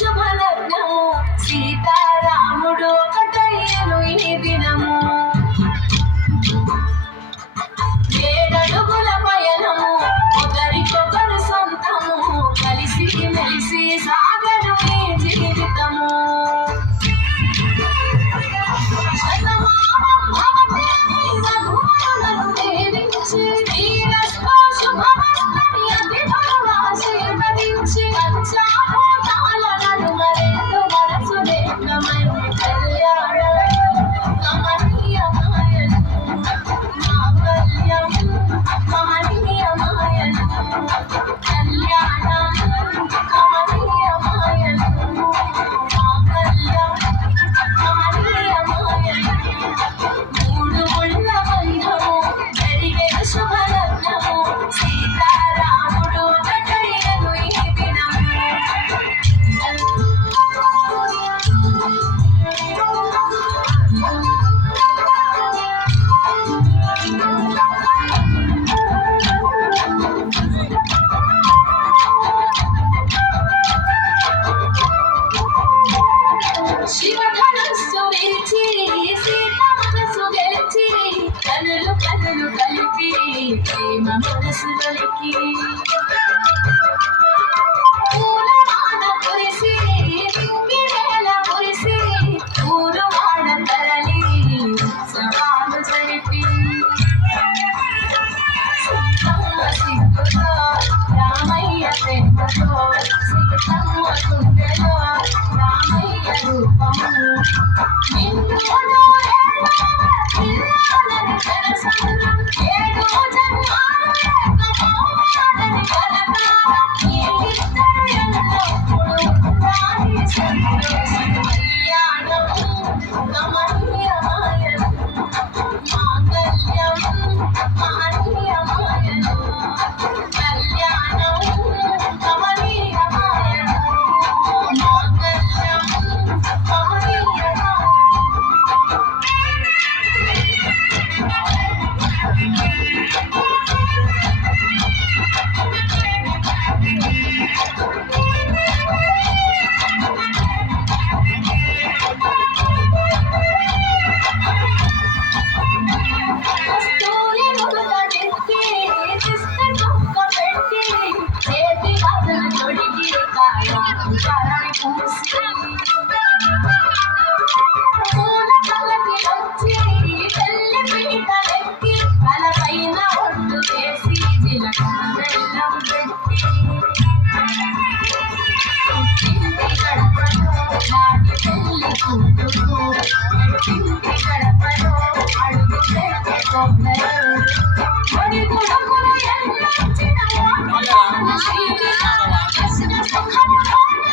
శుభలగ్నము సీతారాముడు ఒకటయ్యను ఈ దినము ఏడడుగుల పయనము ఒకరికొకరు సొంతము కలిసి మెలిసి సాగను ఈ జీవితము శతమానం భవతి రఘువరులను దీవించి శ్రీరస్తు శుభమస్తని అతిథులాశీర్వదించి పంచాభూతాల నడుమ రెండు మనసులేకమైన కళ్యాణం కమనీయమాయను మాంగళ్యం కమనీయమాయను కళ్యాణం కమనీయమాయను మాంగళ్యం కమనీయమాయను మూడు ముళ్ళ బంధము జరిగే శుభలగ్నము సీతారాముడు ఒకటయ్యను ఈ దినము శివధనస్సు విరిచి సీత మనసు గెలిచి కనులు కనులు కలిపి ప్రేమ మనసు దొరికి